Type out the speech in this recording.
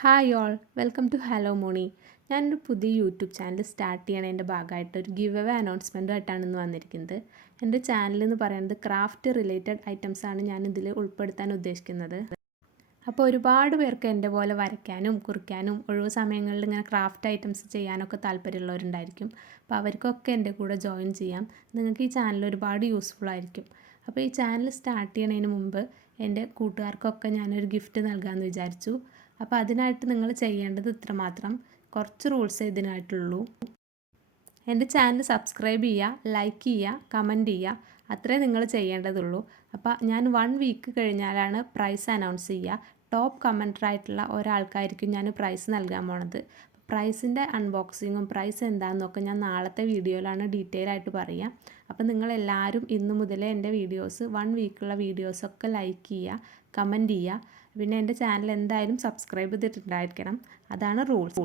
Hi all, welcome to hello Moni. ഞാനൊരു പുതിയ YouTube channel start ചെയ്യണതിൻ്റെ ഭാഗമായിട്ട് ഒരു ഗിവ് അവേ അനൗൺസ്മെൻറ്റുമായിട്ടാണ് ഇന്ന് വന്നിരിക്കുന്നത്. എൻ്റെ ചാനൽ എന്ന് പറയുന്നത് ക്രാഫ്റ്റ് റിലേറ്റഡ് ഐറ്റംസാണ് ഞാൻ ഇതിൽ ഉൾപ്പെടുത്താൻ ഉദ്ദേശിക്കുന്നത്. അപ്പോൾ ഒരുപാട് പേർക്ക് എൻ്റെ പോലെ വരയ്ക്കാനും കുറിക്കാനും ഒഴിവ് സമയങ്ങളിൽ ഇങ്ങനെ ക്രാഫ്റ്റ് ഐറ്റംസ് ചെയ്യാനൊക്കെ താല്പര്യമുള്ളവരുണ്ടായിരിക്കും. അപ്പോൾ അവർക്കൊക്കെ എൻ്റെ കൂടെ ജോയിൻ ചെയ്യാം. നിങ്ങൾക്ക് ഈ ചാനൽ ഒരുപാട് യൂസ്ഫുൾ ആയിരിക്കും. അപ്പോൾ ഈ ചാനൽ സ്റ്റാർട്ട് ചെയ്യണതിന് മുമ്പ് എൻ്റെ കൂട്ടുകാർക്കൊക്കെ ഞാനൊരു ഗിഫ്റ്റ് നൽകാമെന്ന് വിചാരിച്ചു. അപ്പോൾ അതിനായിട്ട് നിങ്ങൾ ചെയ്യേണ്ടത് ഇത്രമാത്രം, കുറച്ച് റൂൾസേ ഇതിനായിട്ടുള്ളൂ. എൻ്റെ ചാനൽ സബ്സ്ക്രൈബ് ചെയ്യുക, ലൈക്ക് ചെയ്യുക, കമൻറ്റ് ചെയ്യുക, അത്രേ നിങ്ങൾ ചെയ്യേണ്ടതുള്ളൂ. അപ്പോൾ ഞാൻ 1 വീക്ക് കഴിഞ്ഞാലാണ് പ്രൈസ് അനൗൺസ് ചെയ്യുക. ടോപ്പ് കമൻറ്ററായിട്ടുള്ള ഒരാൾക്കായിരിക്കും ഞാൻ പ്രൈസ് നൽകാൻ പോണത്. പ്രൈസിൻ്റെ അൺബോക്സിങ്ങും പ്രൈസ് എന്താണെന്നൊക്കെ ഞാൻ നാളത്തെ വീഡിയോയിലാണ് ഡീറ്റെയിൽ ആയിട്ട് പറയുക. അപ്പോൾ നിങ്ങളെല്ലാവരും ഇന്നു മുതലേ എൻ്റെ വീഡിയോസ് 1 വീക്കുള്ള വീഡിയോസൊക്കെ ലൈക്ക് ചെയ്യുക, കമൻറ്റ് ചെയ്യുക. പിന്നെ എൻ്റെ ചാനൽ എന്തായാലും സബ്സ്ക്രൈബ് ചെയ്തിട്ടുണ്ടായിരിക്കണം. അതാണ് റൂൾസ്.